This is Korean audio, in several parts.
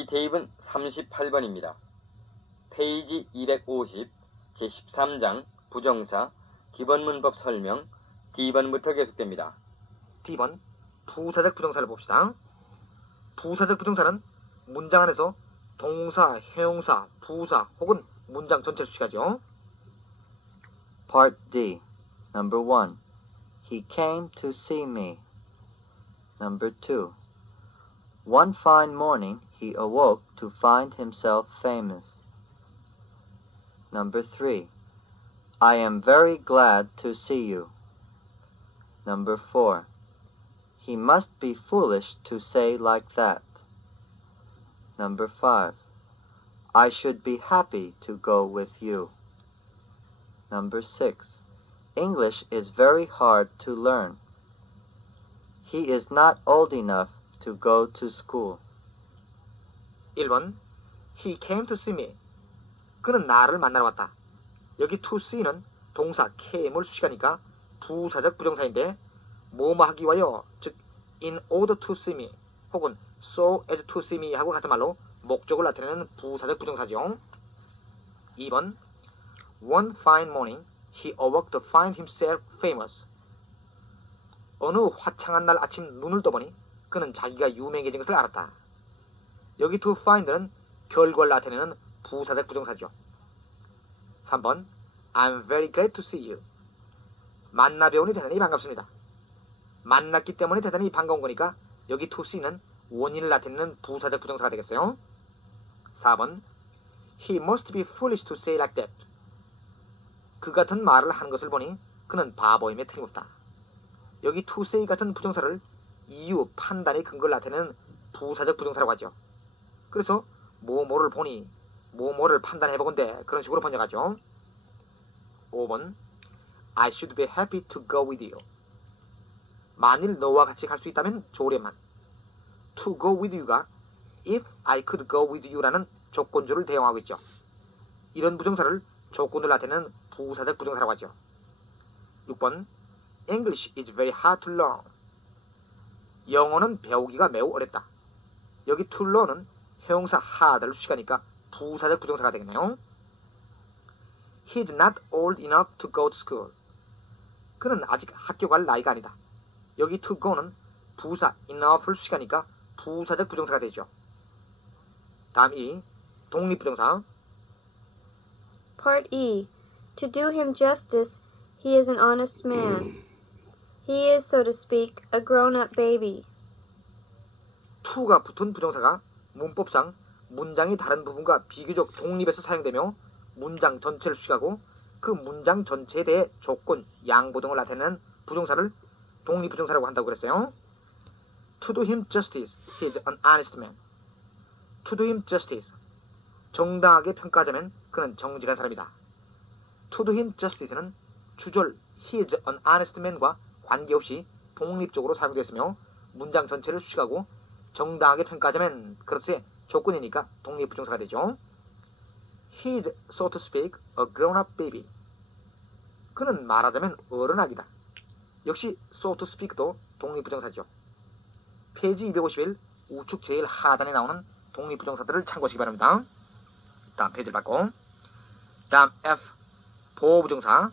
D테입은 38번입니다. 페이지 250 제13장 부정사 기본문법 설명 D번부터 계속됩니다. D번 부사적 부정사를 봅시다. 부사적 부정사는 문장 안에서 동사, 형용사, 부사 혹은 문장 전체를 수식하죠. Part D. Number 1. He came to see me. Number 2. One fine morning he awoke to find himself famous. Number 3. I am very glad to see you. Number 4. He must be foolish to say like that. Number 5. I should be happy to go with you. Number 6. English is very hard to learn. He is not old enough to go to school. 1번 He came to see me. 그는 나를 만나러 왔다. 여기 to see는 동사 came을 수식하니까 부사적 부정사인데 뭐뭐 하기 위하여, 즉 in order to see me 혹은 so as to see me 하고 같은 말로 목적을 나타내는 부사적 부정사죠. 2번 One fine morning he awoke to find himself famous. 어느 화창한 날 아침 눈을 떠보니 그는 자기가 유명해진 것을 알았다. 여기 to find는 결과를 나타내는 부사적 부정사죠. 3번 I'm very glad to see you. 만나 뵈오니 대단히 반갑습니다. 만났기 때문에 대단히 반가운 거니까 여기 to see는 원인을 나타내는 부사적 부정사가 되겠어요. 4번 He must be foolish to say like that. 그 같은 말을 하는 것을 보니 그는 바보임에 틀림없다. 여기 to say 같은 부정사를 이유, 판단의 근거를 나타내는 부사적 부정사라고 하죠. 그래서 뭐뭐를 보니 뭐뭐를 판단해보건대 그런 식으로 번역하죠. 5번 I should be happy to go with you. 만일 너와 같이 갈 수 있다면 좋으련만. To go with you가 if I could go with you라는 조건조를 대용하고 있죠. 이런 부정사를 조건을 나타내는 부사적 부정사라고 하죠. 6번 English is very hard to learn. 영어는 배우기가 매우 어렵다. 여기 to learn은 형용사 hard를 수식하니까 부사적 부정사가 되겠네요. He's not old enough to go to school. 그는 아직 학교 갈 나이가 아니다. 여기 to go는 부사 enough를 수식하니까 부사적 부정사가 되죠. 다음 2. 독립부정사. Part E. To do him justice, he is an honest man. He is, so to speak, a grown-up baby. to가 붙은 부정사가 문법상 문장의 다른 부분과 비교적 독립해서 사용되며 문장 전체를 수식하고 그 문장 전체에 대해 조건, 양보 등을 나타내는 부정사를 독립부정사라고 한다고 그랬어요. To do him justice, he is an honest man. To do him justice. 정당하게 평가하자면 그는 정직한 사람이다. To do him justice는 주절 he is an honest man과 관계없이 독립적으로 사용되었으며 문장 전체를 수식하고 정당하게 평가하자면 그렇지 조건이니까 독립부정사가 되죠. He is, so to speak, a grown-up baby. 그는 말하자면 어른아기다. 역시 so to speak도 독립부정사죠. 페이지 251 우측 제일 하단에 나오는 독립부정사들을 참고하시기 바랍니다. 다음 페이지를 받고 다음 F 보호부정사.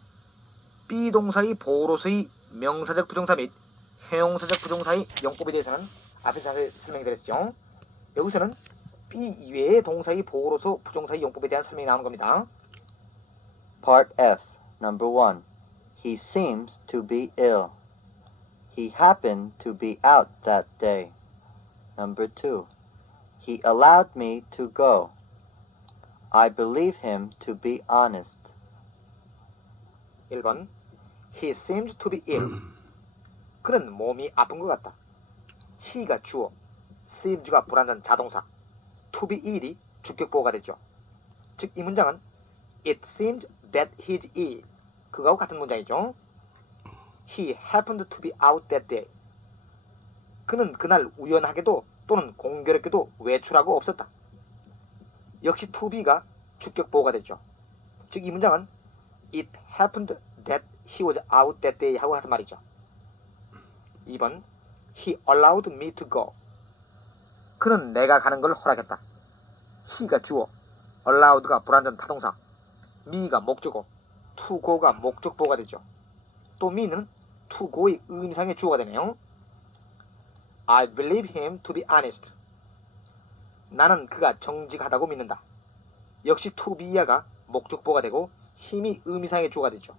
B동사의 보호로서의 명사적 부정사 및 형용사적 부정사의 용법에 대해서는 앞에서 설명드렸죠. 여기서는 B 이외의 동사의 보호로서 부정사의 용법에 대한 설명이 나오는 겁니다. Part F. Number 1. He seems to be ill. He happened to be out that day. Number 2. He allowed me to go. I believe him to be honest. 1번 He seems to be ill. 그는 몸이 아픈 것 같다. he가 주어, seems가 불완전 자동사, to be ill이 주격보호가 되죠. 즉 이 문장은 It seems that he's ill. 그거하고 같은 문장이죠. He happened to be out that day. 그는 그날 우연하게도 또는 공교롭게도 외출하고 없었다. 역시 to be가 주격보호가 되죠. 즉 이 문장은 It happened that he was out that day 하고 같은 말이죠. 2번 He allowed me to go. 그는 내가 가는 걸 허락했다. he가 주어, allowed가 불완전 타동사, me가 목적어, to go가 목적보가 되죠. 또 me는 to go의 의미상의 주어가 되네요. I believe him to be honest. 나는 그가 정직하다고 믿는다. 역시 to be가 목적보가 되고 힘이 의미상의 주어가 되죠.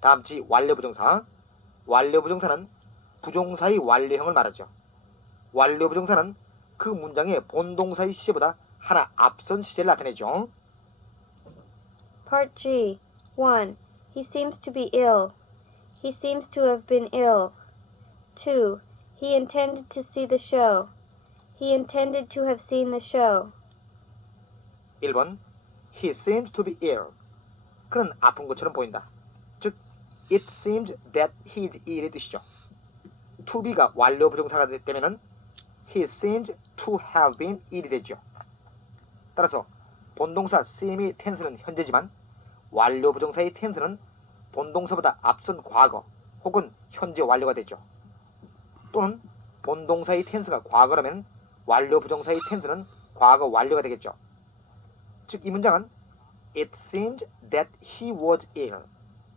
다음지 완료부정사. 완료부정사는 부정사의 완료형을 말하죠. 완료부정사는 그 문장의 본동사의 시제보다 하나 앞선 시제를 나타내죠. Part G. 1. He seems to be ill. He seems to have been ill. 2. He intended to see the show. He intended to have seen the show. 1번 He seems to be ill. 그는 아픈 것처럼 보인다. 즉, it seems that he is ill의 뜻이죠. to be가 완료부정사가 되면은 he seems to have been ill이 되죠. 따라서 본동사 seem의 tense는 현재지만 완료부정사의 tense는 본동사보다 앞선 과거 혹은 현재 완료가 되죠. 또는 본동사의 tense가 과거라면 완료부정사의 tense는 과거 완료가 되겠죠. 즉 이 문장은 It seemed that he was ill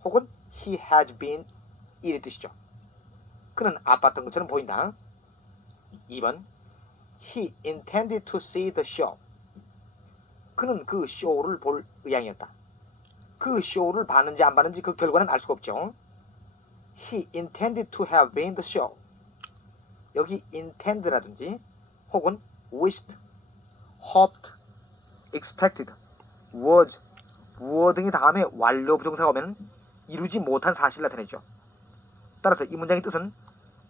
혹은 he had been ill의 뜻이죠. 그는 아팠던 것처럼 보인다. 2번 He intended to see the show. 그는 그 쇼를 볼 의향이었다. 그 쇼를 봤는지 안 봤는지 그 결과는 알 수가 없죠. He intended to have been the show. 여기 intend라든지 혹은 wished, hoped, expected, was, 무어 등이 다음에 완료 부정사가 오면 이루지 못한 사실을 나타내죠. 따라서 이 문장의 뜻은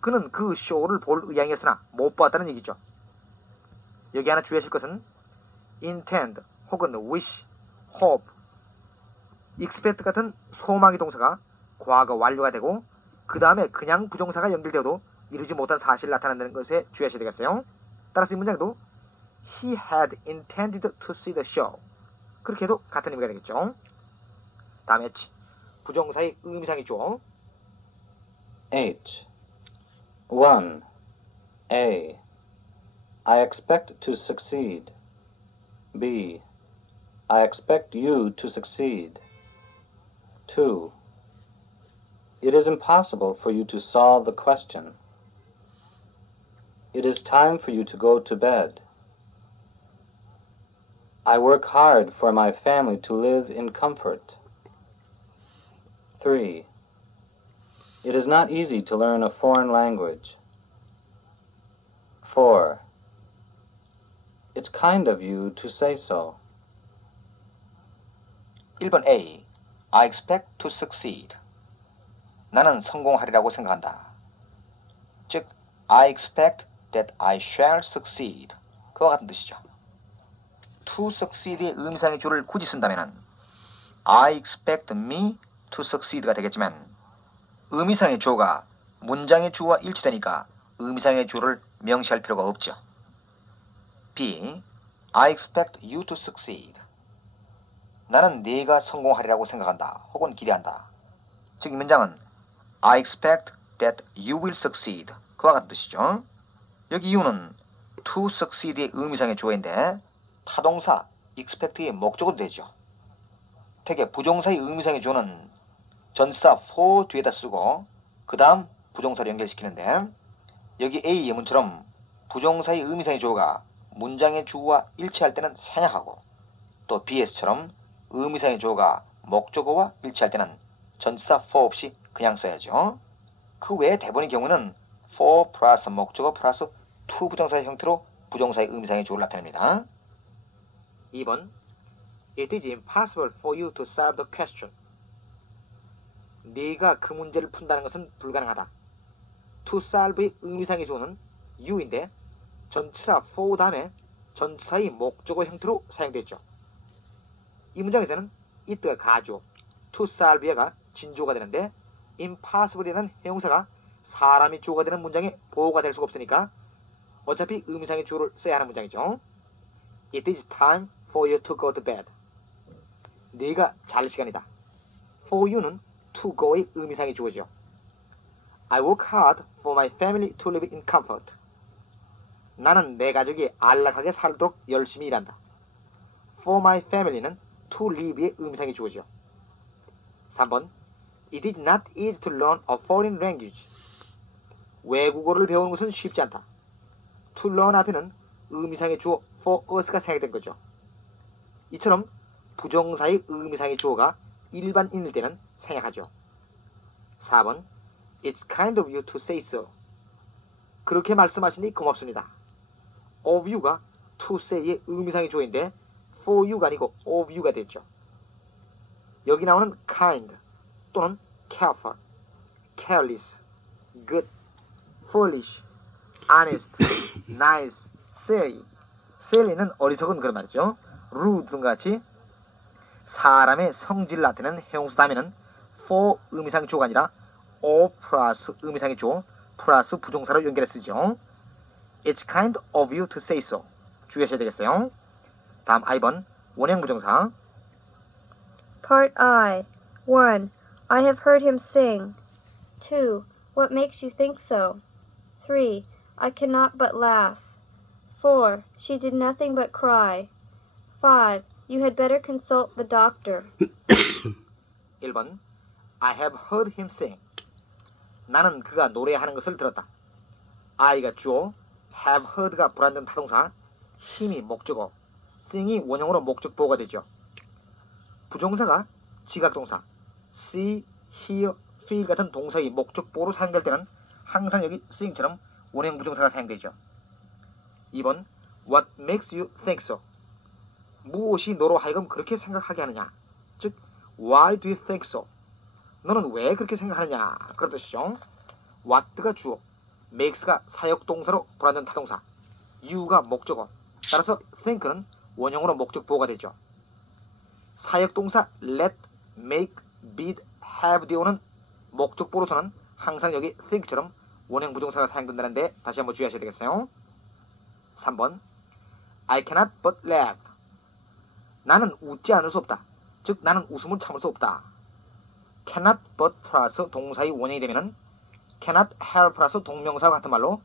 그는 그 쇼를 볼 의향이었으나 못 보았다는 얘기죠. 여기 하나 주의하실 것은 intend 혹은 wish, hope, expect 같은 소망의 동사가 과거 완료가 되고 그 다음에 그냥 부정사가 연결되어도 이루지 못한 사실을 나타낸다는 것에 주의하셔야 되겠어요. 따라서 이 문장도 He had intended to see the show. 그렇게 해도 같은 의미가 되겠죠. 다음에 H. 부정사의 의미상이죠. H. 1. A. I expect to succeed. B. I expect you to succeed. 2. It is impossible for you to solve the question. It is time for you to go to bed. I work hard for my family to live in comfort. 3. It is not easy to learn a foreign language. 4. It's kind of you to say so. 1번 A. I expect to succeed. 나는 성공하리라고 생각한다. 즉, I expect that I shall succeed. 그와 같은 뜻이죠. To succeed의 의미상의 주어를 굳이 쓴다면 I expect me to succeed가 되겠지만 의미상의 주어가 문장의 주어와 일치되니까 의미상의 주어를 명시할 필요가 없죠. B. I expect you to succeed. 나는 네가 성공하리라고 생각한다 혹은 기대한다. 즉 이 문장은 I expect that you will succeed. 그와 같은 뜻이죠. 여기 이유는 to succeed의 의미상의 주어인데 타동사 expect의 목적으로 되죠. 되게 부정사의 의미상의 주어는 전사 for 뒤에다 쓰고 그 다음 부정사를 연결시키는데 여기 A 예문처럼 부정사의 의미상의 주어가 문장의 주어와 일치할 때는 생략하고 또 BS처럼 의미상의 주어가 목적어와 일치할 때는 전치사 for 없이 그냥 써야죠. 그 외에 대부분의 경우는 for 플러스 목적어 플러스 to 부정사의 형태로 부정사의 의미상의 주어를 나타냅니다. 2번 It is impossible for you to solve the question. 네가 그 문제를 푼다는 것은 불가능하다. To solve의 의미상의 주어는 you인데 전치사 for 다음에 전치사의 목적어 형태로 사용되죠. 이 문장에서는 it가 가주어, to solve가 진주어가 되는데 impossible이라는 형용사가 사람이 주어가 되는 문장에 보호가 될 수가 없으니까 어차피 의미상의 주어를 써야 하는 문장이죠. It is time for you to go to bed. 네가 잘 시간이다. For you는 to go의 의미상의 주어죠. I work hard for my family to live in comfort. 나는 내 가족이 안락하게 살도록 열심히 일한다. For my family는 to live의 의미상의 주어죠. 3번 It is not easy to learn a foreign language. 외국어를 배우는 것은 쉽지 않다. To learn 앞에는 의미상의 주어 for us가 사용된 거죠. 이처럼 부정사의 의미상의 주어가 일반인일 때는 생략하죠. 4번 It's kind of you to say so. 그렇게 말씀하시니 고맙습니다. of you가 to say의 의미상의 주어인데 for you가 아니고 of you가 됐죠. 여기 나오는 kind 또는 careful, careless, good, foolish, honest, nice, silly. silly는 어리석은 그런 말이죠. rude 등과 같이 사람의 성질을 나타내는 형용사 다음에는 for 의미상의 주어가 아니라 of 플러스 의미상의 주어 플러스 부정사로 연결해 쓰죠. It's kind of you to say so. 주의하셔야 되겠어요. 다음 I번 원형 부정사. Part I. 1. I have heard him sing. 2. What makes you think so? 3. I cannot but laugh. 4. She did nothing but cry. 5. You had better consult the doctor. 1번 I have heard him sing. 나는 그가 노래하는 것을 들었다. I가 주어, have heard가 불완전 타동사, 힘이 목적어, sing이 원형으로 목적보호가 되죠. 부정사가 지각동사, see, hear, feel 같은 동사의 목적보호로 사용될 때는 항상 여기 sing처럼 원형 부정사가 사용되죠. 2번 What makes you think so? 무엇이 너로 하여금 그렇게 생각하게 하느냐? 즉, Why do you think so? 너는 왜 그렇게 생각하느냐? 그런 뜻이죠. what가 주어, makes가 사역동사로 불완전 타동사, you가 목적어, 따라서 think는 원형으로 목적보호가 되죠. 사역동사 let, make, bid, have, do는 목적보로서는 항상 여기 think처럼 원형 부정사가 사용된다는데 다시 한번 주의하셔야 되겠어요. 3번 I cannot but laugh. 나는 웃지 않을 수 없다. 즉 나는 웃음을 참을 수 없다. cannot but 플러스 동사의 원형이 되면은 cannot help 플러스 동명사와 같은 말로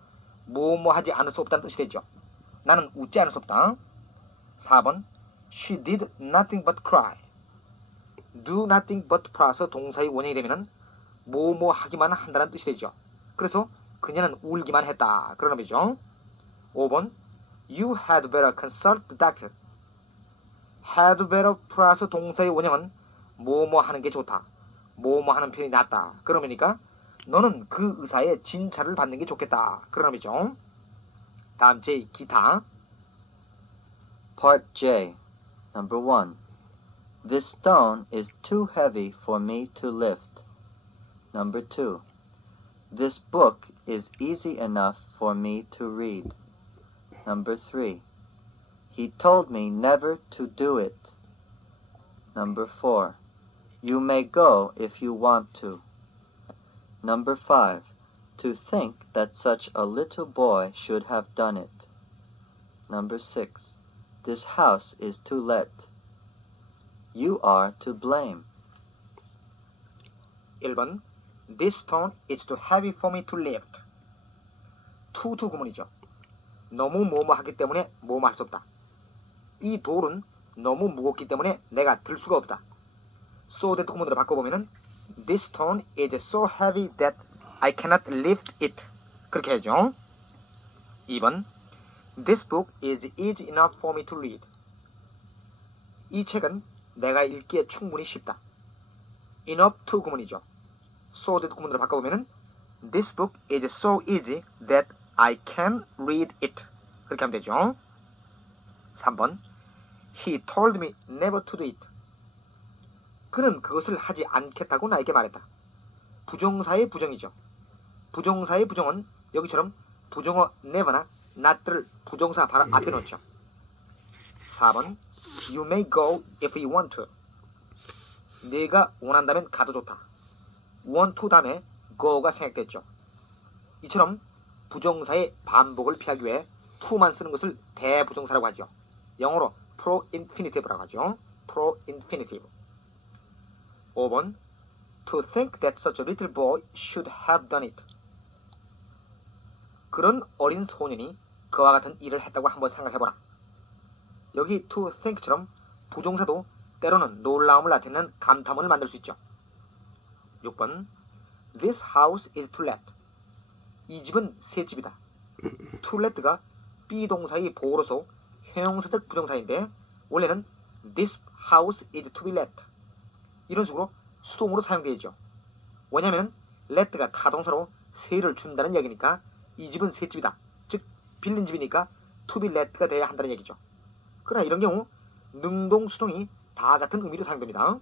뭐뭐 하지 않을 수 없다는 뜻이 되죠. 나는 웃지 않을 수 없다. 4번 She did nothing but cry. do nothing but 플러스 동사의 원형이 되면은 뭐뭐 하기만 한다는 뜻이 되죠. 그래서 그녀는 울기만 했다. 그런 의미죠. 5번 You had better consult the doctor. had better 플러스 동사의 원형은 뭐뭐 하는 게 좋다. 뭐뭐 하는 편이 낫다. 그런 의미니까 너는 그 의사의 진찰을 받는 게 좋겠다. 그런 의미죠. 다음 J 기타. Part J. Number 1. This stone is too heavy for me to lift. Number 2. This book is easy enough for me to read. Number 3. He told me never to do it. Number 4. You may go if you want to. Number 5. To think that such a little boy should have done it. Number 6. This house is to let. You are to blame. 1번 This stone is too heavy for me to lift. to 구문이죠. 너무 뭐뭐 하기 때문에 뭐뭐 할 수 없다. 이 돌은 너무 무겁기 때문에 내가 들 수가 없다. so that 구문으로 바꿔보면은 This stone is so heavy that I cannot lift it. 그렇게 하죠. 2번 This book is easy enough for me to read. 이 책은 내가 읽기에 충분히 쉽다. enough to 구문이죠. so that 구문으로 바꿔보면은 This book is so easy that I can read it. 그렇게 하면 되죠. 3번 He told me never to do it. 그는 그것을 하지 않겠다고 나에게 말했다. 부정사의 부정이죠. 부정사의 부정은 여기처럼 부정어 never나 not를 부정사 바로 앞에 놓죠. 4번 You may go if you want to. 네가 원한다면 가도 좋다. want to 다음에 go가 생략됐죠. 이처럼 부정사의 반복을 피하기 위해 to만 쓰는 것을 대부정사라고 하죠. 영어로 pro-infinitive라고 하죠. pro-infinitive. 5번 To think that such a little boy should have done it. 그런 어린 소년이 그와 같은 일을 했다고 한번 생각해보라. 여기 to think처럼 부정사도 때로는 놀라움을 나타내는 감탄문을 만들 수 있죠. 6번 This house is to let. 이 집은 새 집이다. to let가 비동사의 보어로서 형용사적 부정사인데 원래는 This house is to be let. 이런 식으로 수동으로 사용되죠. 왜냐하면 let가 타동사로 세를 준다는 얘기니까 이 집은 새 집이다. 즉 빌린 집이니까 to be let가 돼야 한다는 얘기죠. 그러나 이런 경우 능동 수동이 다 같은 의미로 사용됩니다.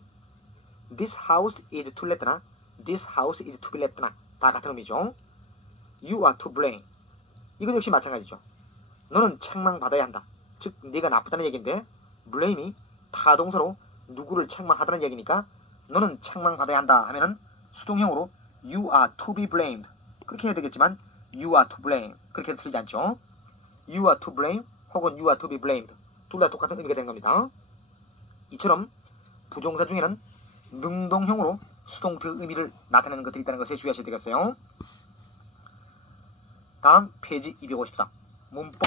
This house is to let나 This house is to be let나 다 같은 의미죠. You are to blame. 이건 역시 마찬가지죠. 너는 책망받아야 한다. 즉 네가 나쁘다는 얘기인데 blame이 타동사로 누구를 책망하다는 얘기니까 너는 책망받아야 한다 하면은 수동형으로 You are to be blamed. 그렇게 해야 되겠지만 You are to blame. 그렇게 해도 틀리지 않죠. You are to blame 혹은 You are to be blamed. 둘 다 똑같은 의미가 되는 겁니다. 이처럼 부정사 중에는 능동형으로 수동태 의미를 나타내는 것들이 있다는 것에 주의하셔야 되겠어요. 다음 페이지 254 문법.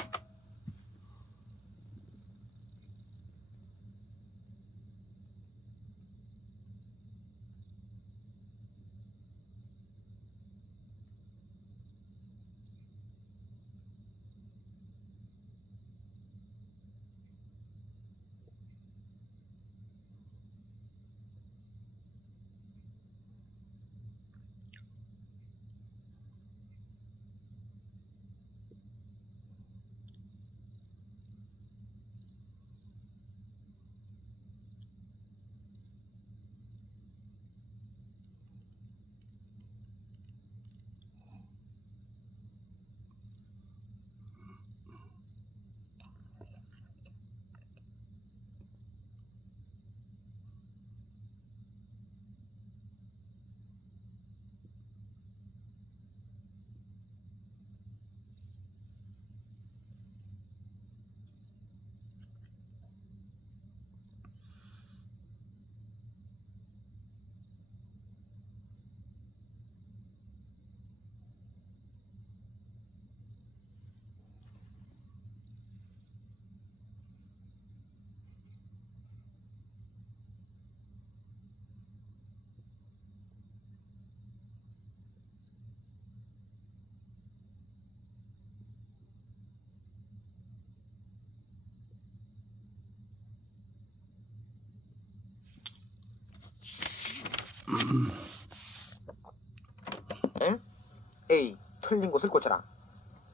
A. 틀린 곳을 고쳐라.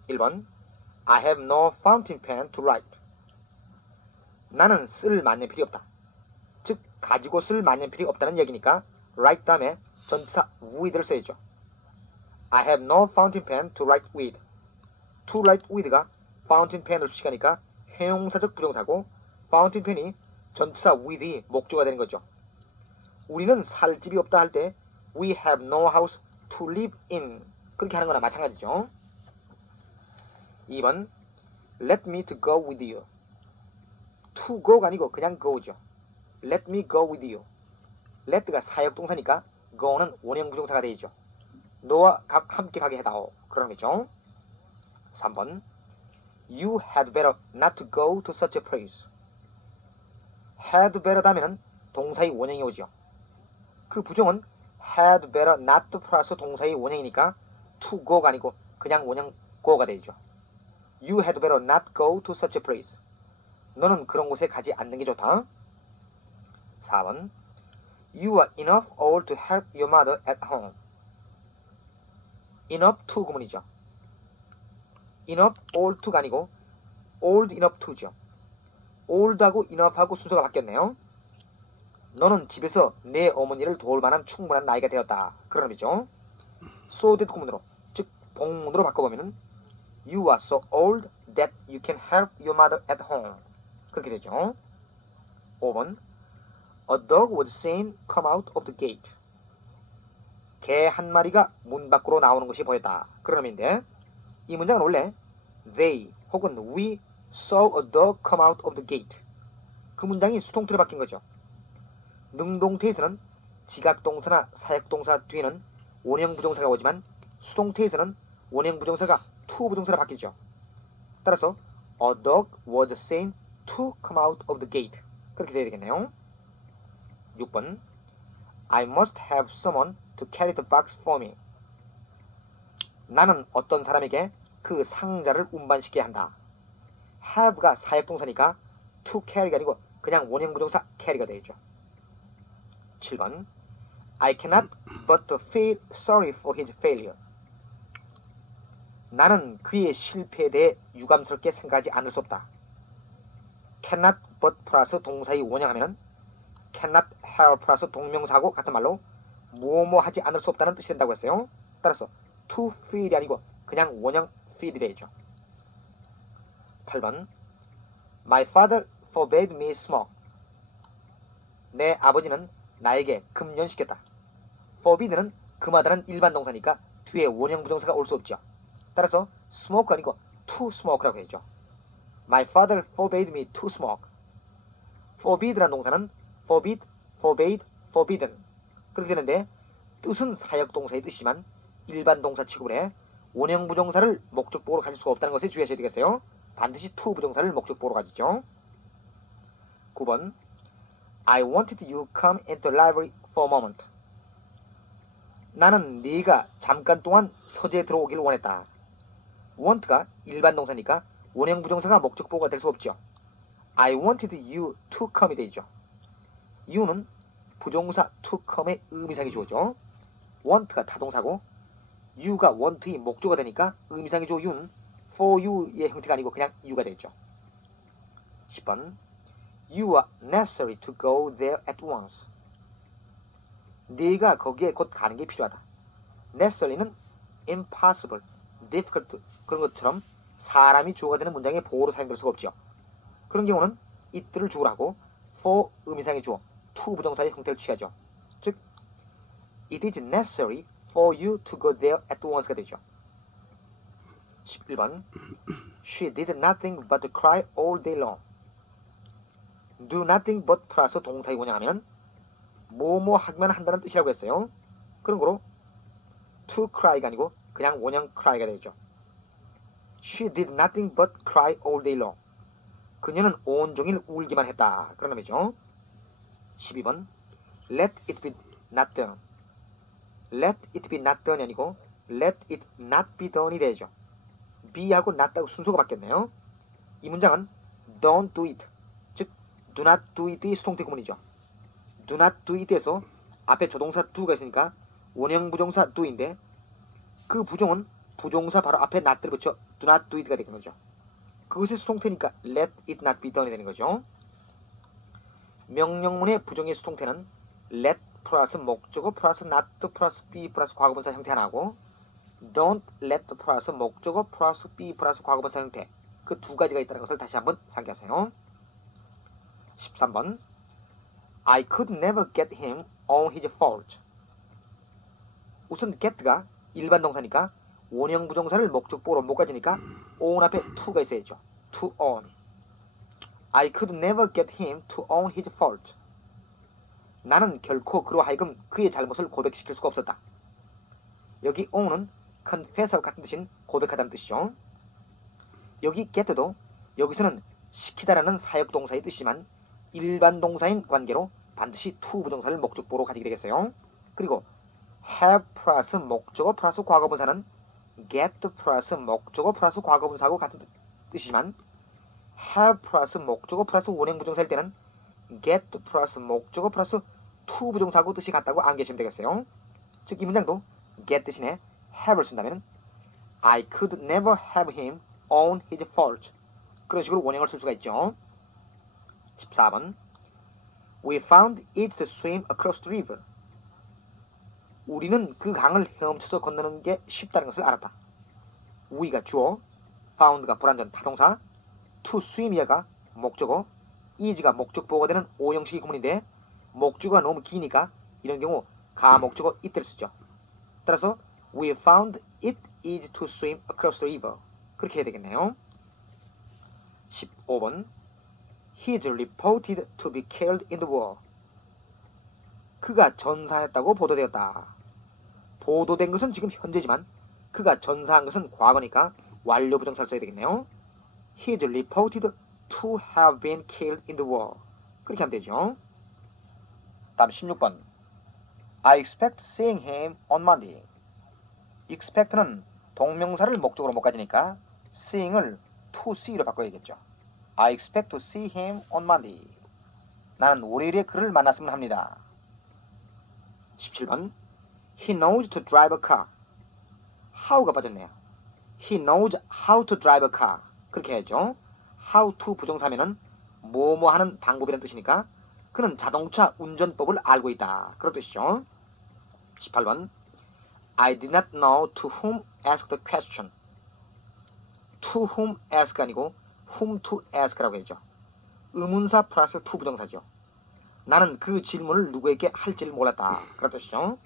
1번 I have no fountain pen to write. 나는 쓸 만년필이 없다. 즉 가지고 쓸 만년필이 없다는 얘기니까 write 다음에 전치사 with를 써야죠. I have no fountain pen to write with. to write with가 fountain pen을 수식하니까 형용사적 부정사고 fountain pen이 전치사 with이 목조가 되는 거죠. 우리는 살 집이 없다 할 때 we have no house to live in 그렇게 하는 거나 마찬가지죠. 2번 Let me to go with you. to go가 아니고 그냥 go죠. Let me go with you. let가 사역동사니까 go는 원형부정사가 되죠. 너와 함께 가게 해다오. 그런 의미죠. 3번 You had better not to go to such a place. had better 다음에는 동사의 원형이 오죠. 그 부정은 had better not to 플러스 동사의 원형이니까 to go가 아니고 그냥 원형 go가 되죠. You had better not go to such a place. 너는 그런 곳에 가지 않는 게 좋다. 4번 You are enough old to help your mother at home. enough to 구문이죠. enough old to가 아니고 old enough to죠. old하고 enough하고 순서가 바뀌었네요. 너는 집에서 내 어머니를 도울 만한 충분한 나이가 되었다. 그런 의미죠. so that 구문으로 즉 복문으로 바꿔보면은 You are so old that you can help your mother at home. 그렇게 되죠. 5번 A dog was seen come out of the gate. 개 한 마리가 문 밖으로 나오는 것이 보였다. 그런 의미인데 이 문장은 원래 They 혹은 We saw a dog come out of the gate. 그 문장이 수동태로 바뀐 거죠. 능동태에서는 지각동사나 사역동사 뒤에는 원형부정사가 오지만 수동태에서는 원형부정사가 투부정사로 바뀌죠. 따라서 a dog was seen to come out of the gate. 그렇게 돼야 되겠네요. 6번 I must have someone to carry the box for me. 나는 어떤 사람에게 그 상자를 운반시켜야 한다. have가 사역동사니까 to carry가 아니고 그냥 원형부정사 carry가 되죠. 7번 I cannot but feel sorry for his failure. 나는 그의 실패에 대해 유감스럽게 생각하지 않을 수 없다. cannot but 플러스 동사의 원형하면 cannot have 플러스 동명사하고 같은 말로 뭐뭐 하지 않을 수 없다는 뜻이 된다고 했어요. 따라서 to feel이 아니고 그냥 원형 feel이 되죠. 8번 My father forbade me smoke. 내 아버지는 나에게 금연시켰다. forbi드는 금하다는 일반 동사니까 뒤에 원형 부정사가 올 수 없죠. 따라서 smoke 아니고 to smoke라고 해야죠. My father forbade me to smoke. forbid라는 동사는 forbid, forbade, forbidden 그렇게 되는데 뜻은 사역동사의 뜻이지만 일반 동사 취급을 해 원형 부정사를 목적보호로 가질 수가 없다는 것에 주의하셔야 되겠어요. 반드시 to 부정사를 목적보호로 가지죠. 9번 I wanted you come into the library for a moment. 나는 네가 잠깐 동안 서재에 들어오기를 원했다. want가 일반 동사니까 원형 부정사가 목적보호가 될 수 없죠. I wanted you to come이 되죠. you는 부정사 to come의 의미상이 주어져. want가 타동사고 you가 want의 목조가 되니까 의미상이 줘 you는 for you의 형태가 아니고 그냥 you가 되죠. 10번 You are necessary to go there at once. 네가 거기에 곧 가는 게 필요하다. necessary는 impossible, difficult 그런 것처럼 사람이 주어가 되는 문장에 보호로 사용될 수가 없죠. 그런 경우는 it를 주어로 하고 for 의미상의 주어, to 부정사의 형태를 취하죠. 즉, it is necessary for you to go there at once가 되죠. 11번 She did nothing but cry all day long. do nothing but 플러스 동사의 원형하면 뭐뭐 하기만 한다는 뜻이라고 했어요. 그런 거로 to cry가 아니고 그냥 원형 cry가 되죠. She did nothing but cry all day long. 그녀는 온종일 울기만 했다. 그런 의미죠. 12번 Let it be not done. Let it be not done이 아니고 Let it not be done이 되죠. be하고 not하고 순서가 바뀌었네요. 이 문장은 don't do it, 즉 do not do it의 수동태 구문이죠. do not do it에서 앞에 조동사 do가 있으니까 원형 부정사 do인데 그 부정은 부정사 바로 앞에 not를 붙여 do not do it가 되는 거죠. 그것의 수동태니까 let it not be done이 되는 거죠. 명령문의 부정의 수동태는 let 플러스 목적어 플러스 not 플러스 be 플러스 과거분사 형태 하나고 don't let 플러스 목적어 플러스 be 플러스 과거분사 형태 그 두 가지가 있다는 것을 다시 한번 상기하세요. 13번 I could never get him on his fault. 우선 get가 일반 동사니까 원형 부정사를 목적보호로 못 가지니까 on 앞에 to가 있어야죠. to own. I could never get him to own his fault. 나는 결코 그로 하여금 그의 잘못을 고백시킬 수가 없었다. 여기 own은 confess와 같은 뜻인 고백하다는 뜻이죠. 여기 get도 여기서는 시키다라는 사역동사의 뜻이지만 일반 동사인 관계로 반드시 to 부정사를 목적보호로 가지게 되겠어요. 그리고 have 플러스 목적어 플러스 과거분사는 get 플러스 목적어 플러스 과거분사하고 같은 뜻이지만 have 플러스 목적어 플러스 원형 부정사일 때는 get 플러스 목적어 플러스 to 부정사하고 뜻이 같다고 암기하시면 되겠어요. 즉 이 문장도 get 대신에 have를 쓴다면 I could never have him on his fault. 그런 식으로 원형을 쓸 수가 있죠. 14번 We found it to swim across the river. 우리는 그 강을 헤엄쳐서 건너는 게 쉽다는 것을 알았다. we가 주어, found가 불완전 타동사, to swim이가 목적어, is가 목적보호가 되는 오형식의 구문인데 목적어가 너무 기니까 이런 경우 가목적어 it를 쓰죠. 따라서 We found it easy to swim across the river. 그렇게 해야 되겠네요. 15번 He is reported to be killed in the war. 그가 전사했다고 보도되었다. 보도된 것은 지금 현재지만 그가 전사한 것은 과거니까 완료 부정사를 써야 되겠네요. he is reported to have been killed in the war. 그렇게 하면 되죠. 다음 16번. I expect seeing him on Monday. expect는 동명사를 목적으로 못 가지니까 seeing을 to see로 바꿔야겠죠. I expect to see him on Monday. 나는 월요일에 그를 만났으면 합니다. 17번. He knows to drive a car. how가 빠졌네요. He knows how to drive a car. 그렇게 해야죠. how to 부정사면은 뭐뭐 하는 방법이라는 뜻이니까 그는 자동차 운전법을 알고 있다. 그런 뜻이죠. 18번. I did not know to whom ask the question. to whom ask 아니고 whom to ask라고 해야죠. 의문사 플러스 to 부정사죠. 나는 그 질문을 누구에게 할지를 몰랐다. 그런 뜻이죠.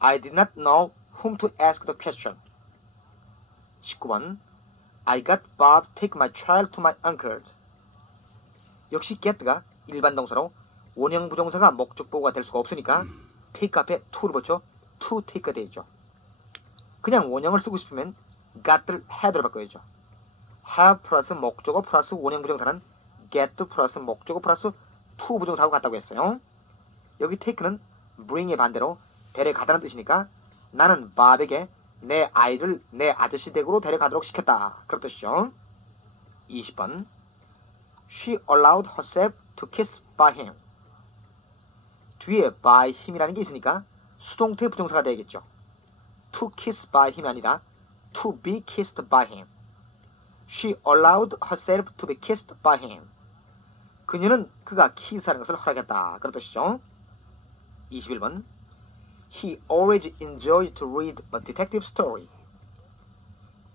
I did not know whom to ask the question. 19번. I got Bob to take my child to my uncle. 역시 get가 일반 동사로 원형 부정사가 목적보호가 될 수가 없으니까 take 앞에 to를 붙여 to take가 되죠. 그냥 원형을 쓰고 싶으면 got를 had로 바꿔야죠. have 플러스 목적어 플러스 원형 부정사는 get 플러스 목적어 플러스 to 부정사하고 같다고 했어요. 여기 take는 bring의 반대로 데려가다는 뜻이니까 나는 밥에게 내 아이를 내 아저씨 댁으로 데려가도록 시켰다. 그런 뜻이죠. 20번. She allowed herself to kiss by him. 뒤에 by him이라는 게 있으니까 수동태 부정사가 되겠죠. To kiss by him이 아니라 to be kissed by him. She allowed herself to be kissed by him. 그녀는 그가 키스하는 것을 허락했다. 그런 뜻이죠. 21번. He always enjoyed to read a detective story.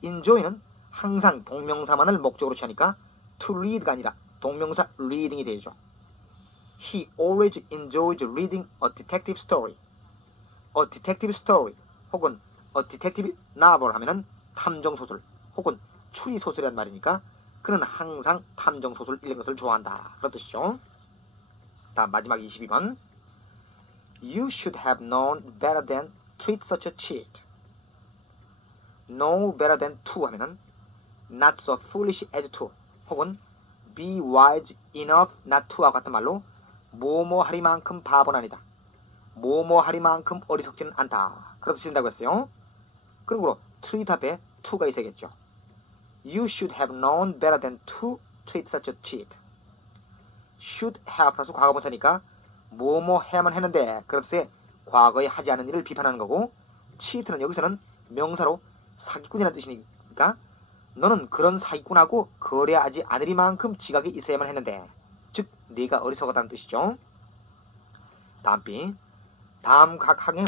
enjoy는 항상 동명사만을 목적으로 취하니까 to read가 아니라 동명사 reading이 되죠. He always enjoyed reading a detective story. A detective story 혹은 a detective novel 하면은 탐정소설 혹은 추리소설이란 말이니까 그는 항상 탐정소설 읽는 것을 좋아한다. 그런 뜻이죠. 다음 마지막 22번. You should have known better than treat such a cheat. Know better than to 하면은 not so foolish as to 혹은 be wise enough not to와 같은 말로 뭐뭐 하리만큼 바보는 아니다. 뭐뭐 하리만큼 어리석지는 않다. 그렇게 쓴다고 했어요. 그리고 treat 앞에 to가 있어야겠죠. You should have known better than to treat such a cheat. should have 플러스 과거분사니까 뭐뭐 해야만 했는데 그렇듯이 과거에 하지 않은 일을 비판하는 거고 cheat는 여기서는 명사로 사기꾼이라는 뜻이니까 너는 그런 사기꾼하고 거래하지 않으리만큼 지각이 있어야만 했는데 즉 네가 어리석었다는 뜻이죠. 다음 비 다음 각 항의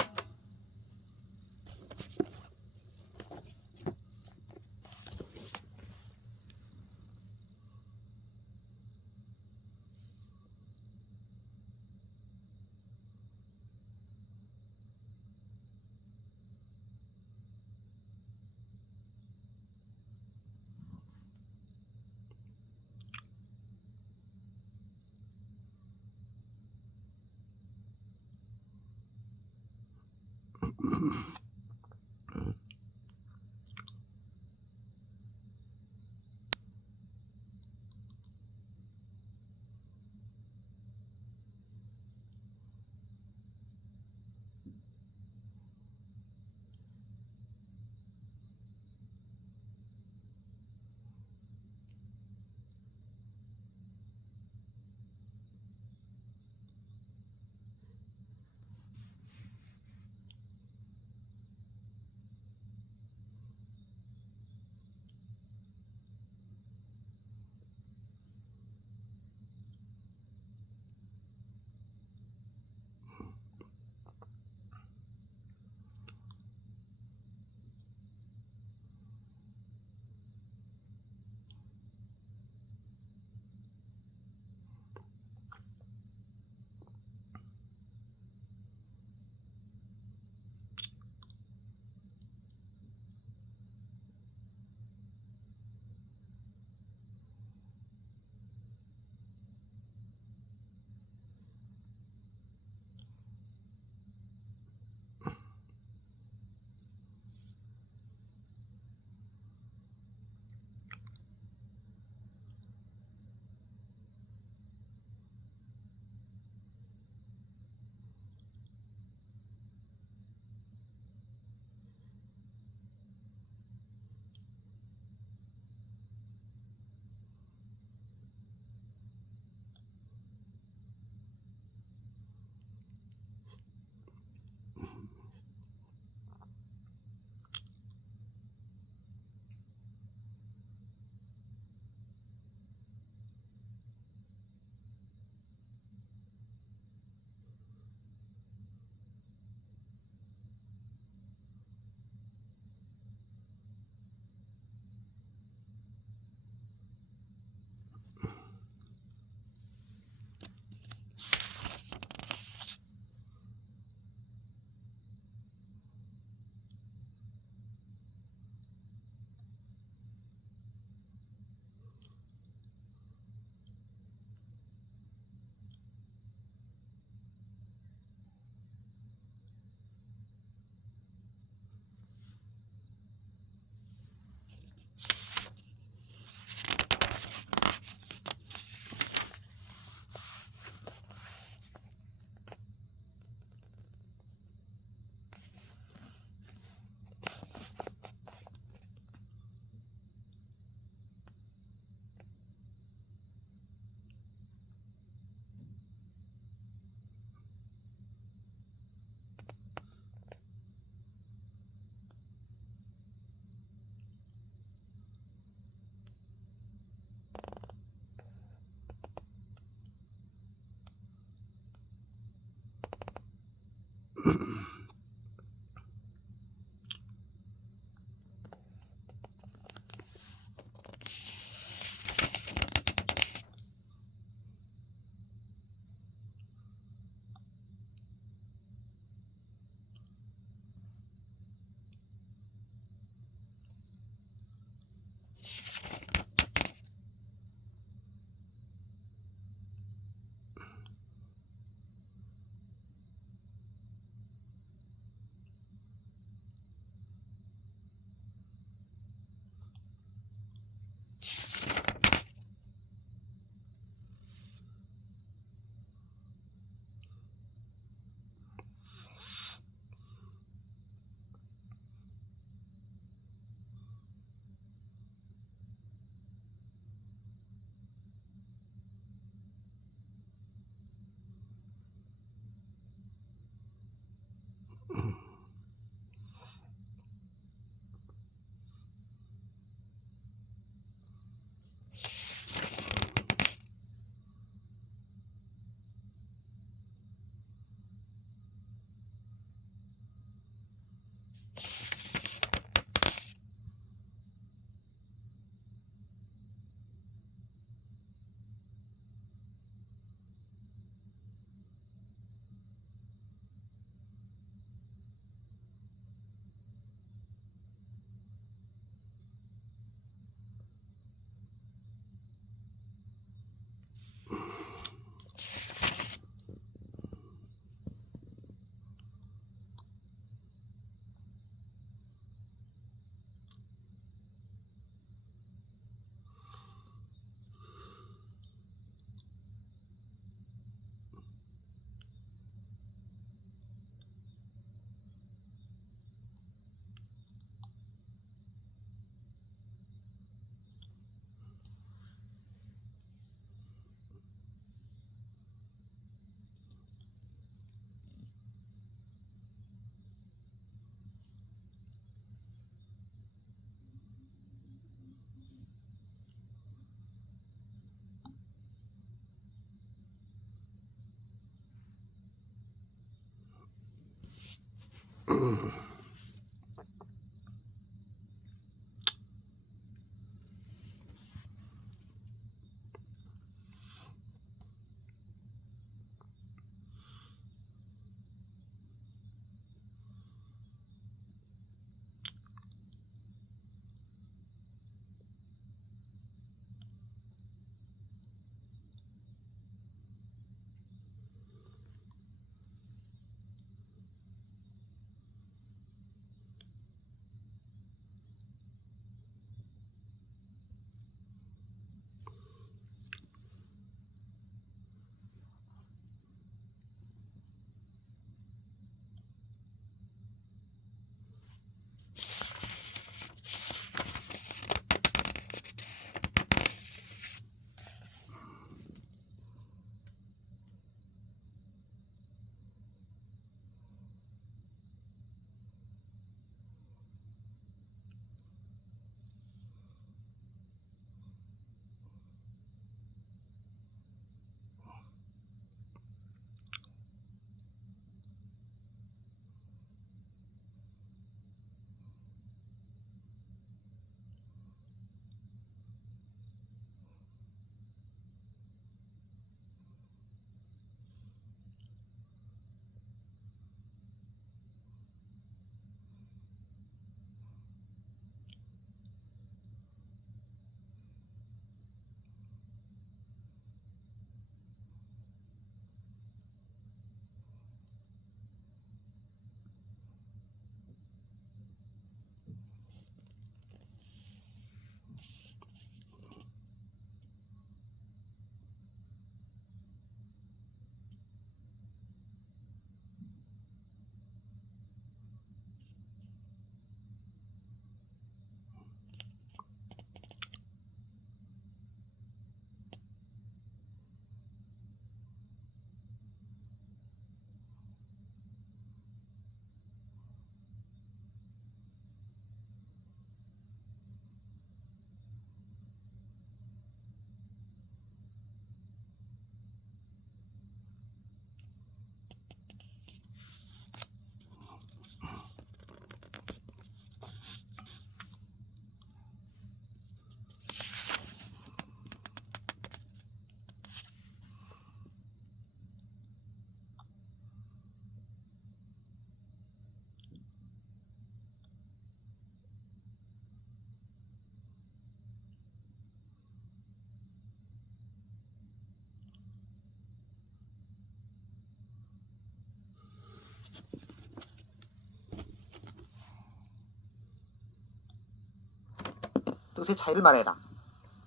뜻의 차이를 말해라.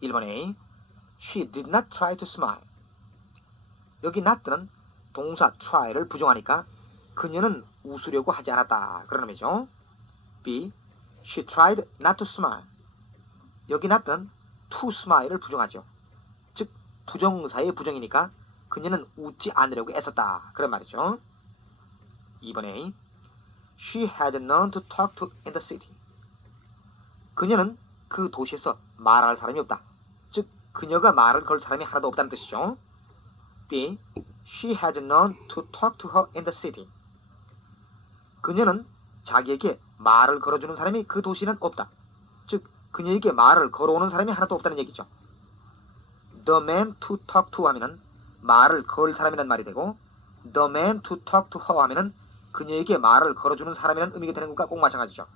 1번 A. She did not try to smile. 여기 not는 동사 try를 부정하니까 그녀는 웃으려고 하지 않았다. 그런 의미죠. B. She tried not to smile. 여기 not는 to smile을 부정하죠. 즉 부정사의 부정이니까 그녀는 웃지 않으려고 애썼다. 그런 말이죠. 2번 A. She had none to talk to in the city. 그녀는 그 도시에서 말할 사람이 없다. 즉 그녀가 말을 걸 사람이 하나도 없다는 뜻이죠. B. She had none to talk to her in the city. 그녀는 자기에게 말을 걸어주는 사람이 그 도시는 없다. 즉 그녀에게 말을 걸어오는 사람이 하나도 없다는 얘기죠. The man to talk to 하면은 말을 걸 사람이란 말이 되고 The man to talk to her 하면은 그녀에게 말을 걸어주는 사람이라는 의미가 되는 것과 꼭 마찬가지죠.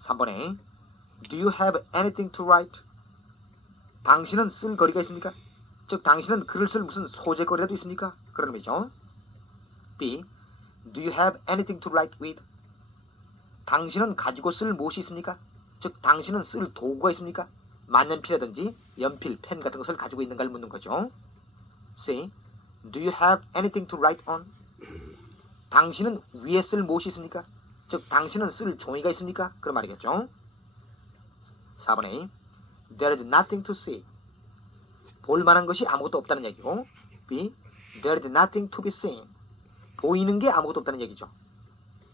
3번에 Do you have anything to write? 당신은 쓸 거리가 있습니까? 즉 당신은 글을 쓸 무슨 소재거리라도 있습니까? 그런 의미죠. B. Do you have anything to write with? 당신은 가지고 쓸 무엇이 있습니까? 즉 당신은 쓸 도구가 있습니까? 만년필이라든지 연필, 펜 같은 것을 가지고 있는가를 묻는 거죠. C. Do you have anything to write on? 당신은 위에 쓸 무엇이 있습니까? 즉 당신은 쓸 종이가 있습니까? 그런 말이겠죠. 4번에 There is nothing to see. 볼 만한 것이 아무것도 없다는 얘기고 B. There is nothing to be seen. 보이는 게 아무것도 없다는 얘기죠.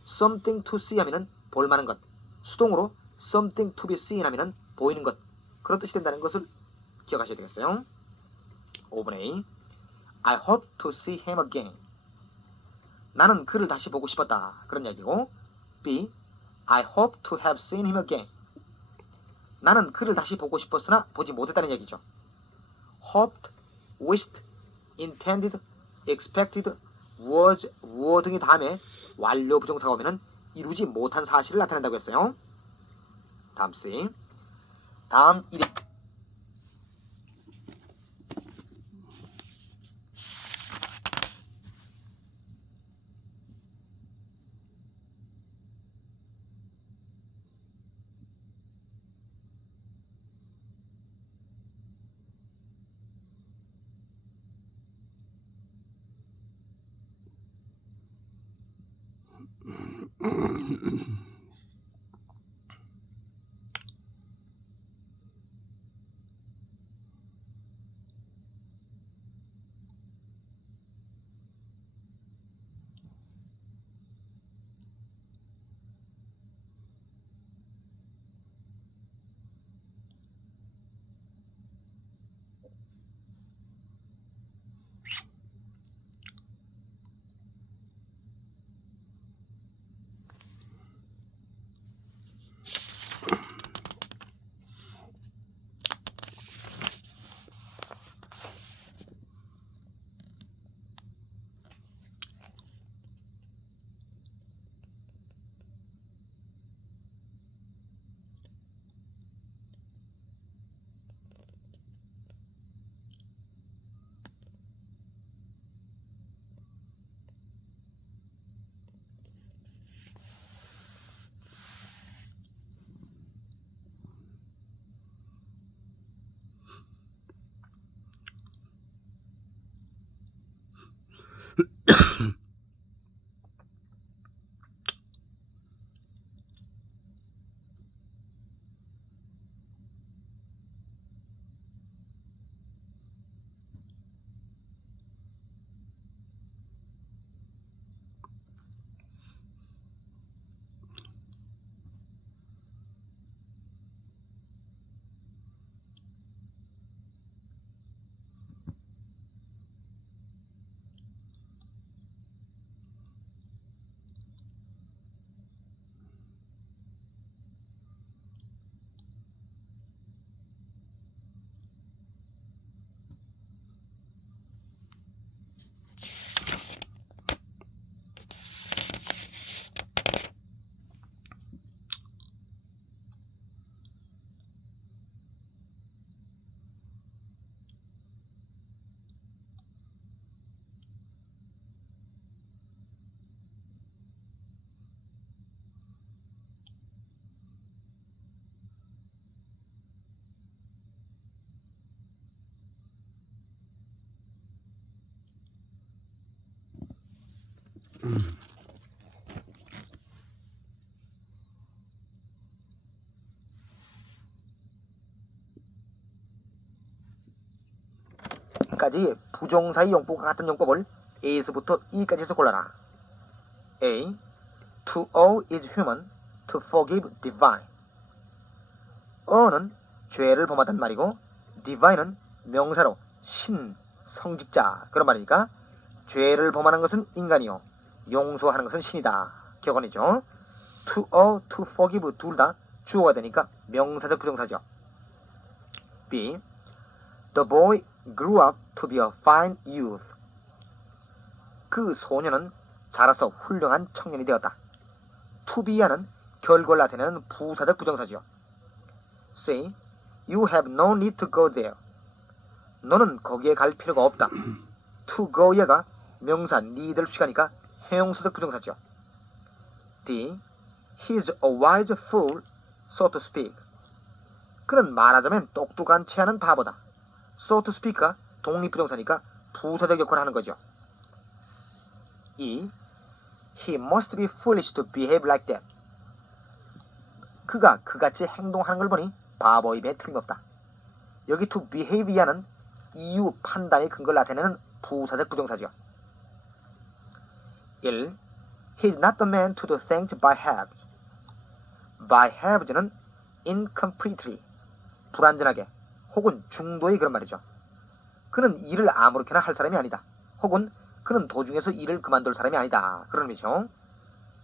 Something to see 하면은 볼 만한 것. 수동으로 something to be seen 하면은 보이는 것. 그런 뜻이 된다는 것을 기억하셔야 되겠어요. 5번에 I hope to see him again. 나는 그를 다시 보고 싶었다. 그런 이야기고. B. I hope to have seen him again. 나는 그를 다시 보고 싶었으나 보지 못했다는 얘기죠. hoped, wished, intended, expected, was, were 등이 다음에 완료 부정사가 오면은 이루지 못한 사실을 나타낸다고 했어요. 다음 C. 다음 1. 까지 부정사의 용법과 같은 용법을 A에서부터 E까지 해서 골라라. A. To owe is human, to forgive divine. 어는 죄를 범하단 말이고 divine은 명사로 신, 성직자 그런 말이니까 죄를 범하는 것은 인간이요 용서하는 것은 신이다. 기억하시죠? To owe, to forgive 둘 다 주어가 되니까 명사적 부정사죠. B. The boy grew up to be a fine youth. 그 소년은 자라서 훌륭한 청년이 되었다. To be하는 결과를 나타내는 부사적 부정사죠. C. You have no need to go there. 너는 거기에 갈 필요가 없다. To go야가 명사 need를 수식하니까 형용사적 부정사죠. D. He's a wise fool, so to speak. 그는 말하자면 똑똑한 체하는 바보다. So to speak가 독립부정사니까 부사적 역할을 하는 거죠. E. He must be foolish to behave like that. 그가 그같이 행동하는 걸 보니 바보임에 틀림없다. 여기 to behave는 이유 판단의 근거를 나타내는 부사적 부정사죠. 1. He's not the man to do things by halves. by halves는 incompletely, 불완전하게, 혹은 중도의 그런 말이죠. 그는 일을 아무렇게나 할 사람이 아니다. 혹은 그는 도중에서 일을 그만둘 사람이 아니다. 그런 의미죠.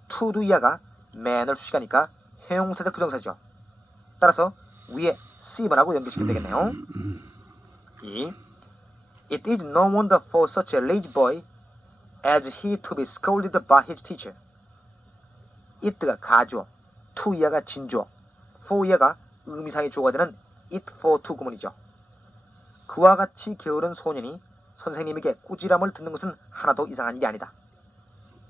to do 이하가 man을 수식하니까 형용사적 부정사죠. 따라서 위에 C번하고 연결시키면 되겠네요. 2. It is no wonder for such a lazy boy as he to be scolded by his teacher. it가 가주어, to 이하가 진주어, for 이하가 의미상의 주어가 되는 it for to 구문이죠. 그와 같이 게으른 소년이 선생님에게 꾸지람을 듣는 것은 하나도 이상한 일이 아니다.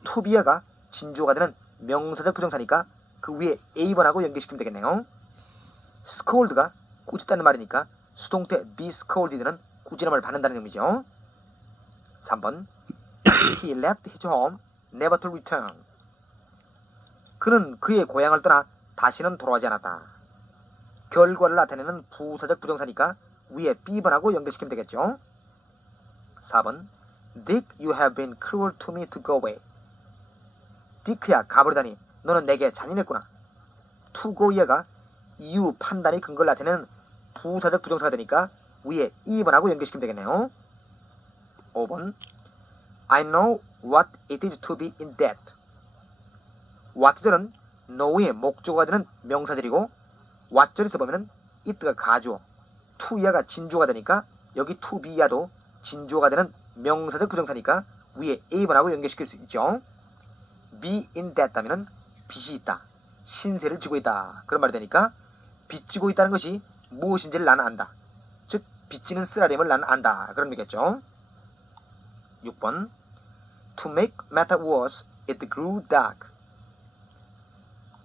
to be가 진주어가 되는 명사적 부정사니까 그 위에 A번하고 연결시키면 되겠네요. scold가 꾸짖다는 말이니까 수동태 be scolded는 꾸지람을 받는다는 의미죠. 3번 He left his home never to return. 그는 그의 고향을 떠나 다시는 돌아오지 않았다. 결과를 나타내는 부사적 부정사니까 위에 B번하고 연결시키면 되겠죠. 4번 Dick, you have been cruel to me to go away. 디크야, 가버리다니 너는 내게 잔인했구나. to go 이하가 이유, 판단의 근거를 나타내는 부사적 부정사가 되니까 위에 E번하고 연결시키면 되겠네요. 5번 I know what it is to be in debt. what절은 know의 목적어가 되는 명사절이고 what절에서 보면은 it가 가주어, to 이하가 진주어가 되니까 여기 to be 이하도 진주어가 되는 명사적 부정사니까 위에 A번하고 연결시킬 수 있죠. be in debt 하면은 빚이 있다, 신세를 지고 있다 그런 말이 되니까 빚지고 있다는 것이 무엇인지를 나는 안다. 즉 빚지는 쓰라림을 나는 안다 그런 얘기겠죠. 6번 To make matters worse, it grew dark.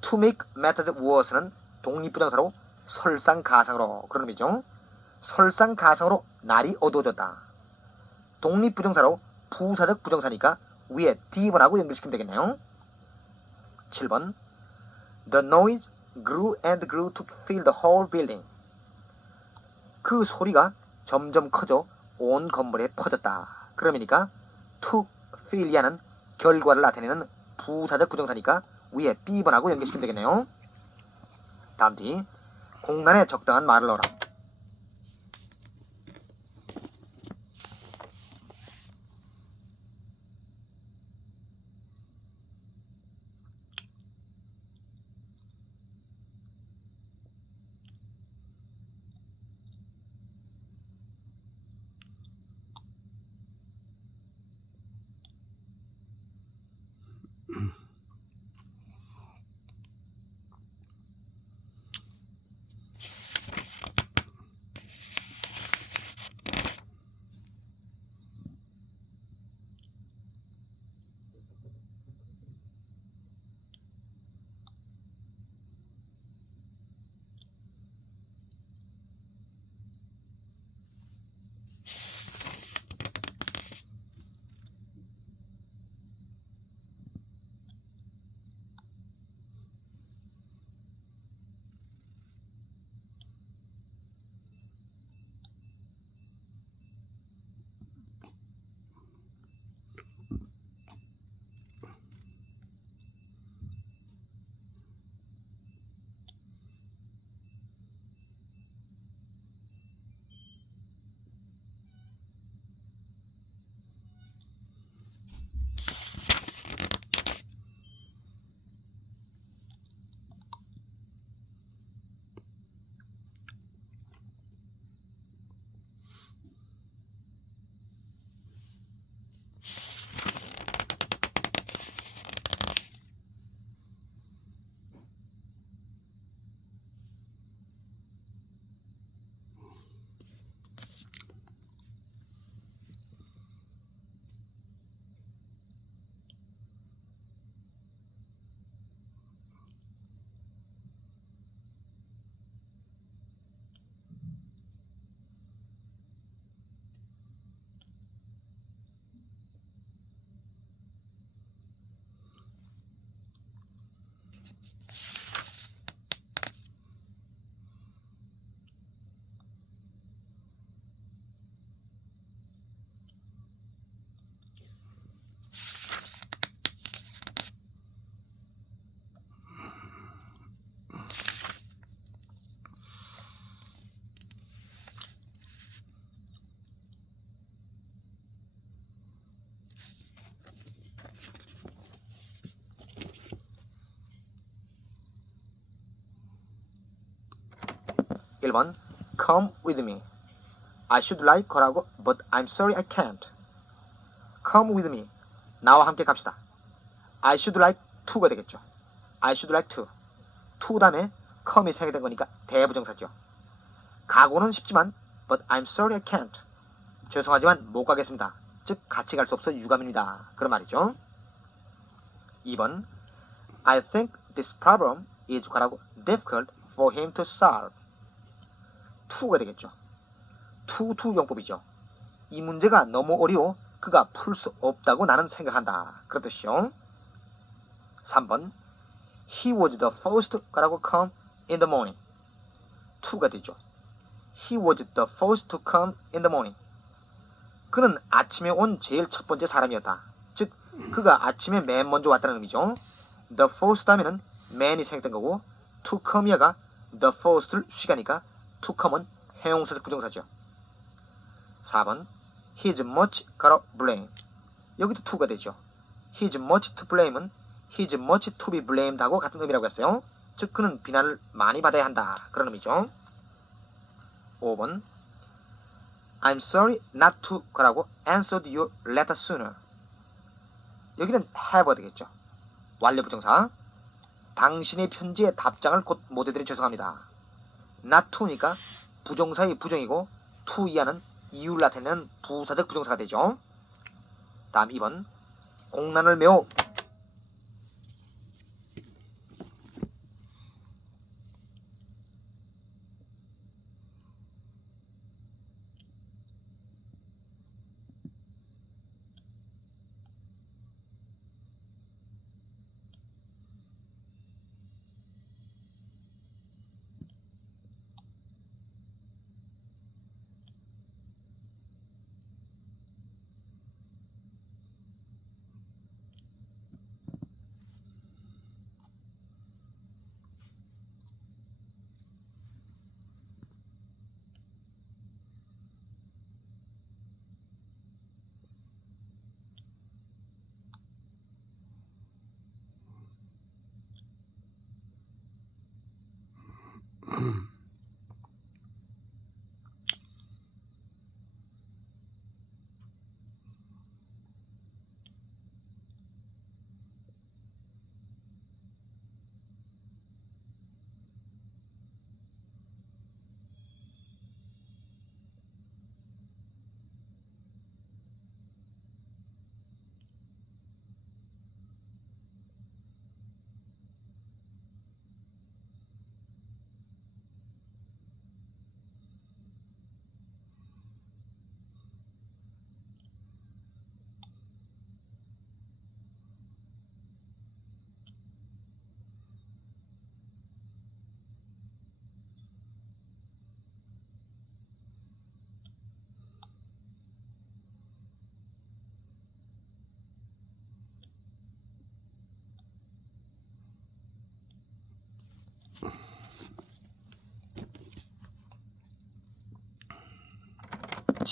To make matters worse는 독립부정사로 설상가상으로 그런 의미죠. 설상가상으로 날이 어두워졌다. 독립부정사로 부사적 부정사니까 위에 D번하고 연결시키면 되겠네요. 7번 The noise grew and grew to fill the whole building. 그 소리가 점점 커져 온 건물에 퍼졌다. 그러니까 to fill이하는 결과를 나타내는 부사적 부정사니까 위에 B번하고 연결시키면 되겠네요. 다음 뒤 공란에 적당한 말을 넣어라. 1번 come with me. I should like 거라고 but I'm sorry I can't. come with me. 나와 함께 갑시다. I should like to가 되겠죠. I should like to. to 다음에 come이 생략된 거니까 대부정사죠. 가고는 싶지만 but I'm sorry I can't. 죄송하지만 못 가겠습니다. 즉 같이 갈 수 없어 유감입니다. 그런 말이죠. 2번 I think this problem is 거라고 difficult for him to solve. to가 되겠죠. to 용법이죠. 이 문제가 너무 어려워 그가 풀 수 없다고 나는 생각한다. 그런 뜻이요. 3번 He was the first 거라고 come in the morning. to가 되죠. He was the first to come in the morning. 그는 아침에 온 제일 첫 번째 사람이었다. 즉 그가 아침에 맨 먼저 왔다는 의미죠. The first 하면은 man이 생략된 거고 to come이가 the first를 쉬가니까 to come은 형용사적 부정사죠. 4번 He's much gotta blame. 여기도 to가 되죠. He's much to blame은 He's much to be blamed 하고 같은 의미라고 했어요. 즉 그는 비난을 많이 받아야 한다. 그런 의미죠. 5번 I'm sorry not to 거라고 answered your letter sooner. 여기는 have가 되겠죠. 완료 부정사. 당신의 편지에 답장을 곧 못해드려 죄송합니다. not to니까 부정사의 부정이고 to 이하는 이유를 나타내는 부사적 부정사가 되죠. 다음 2번 공란을 매우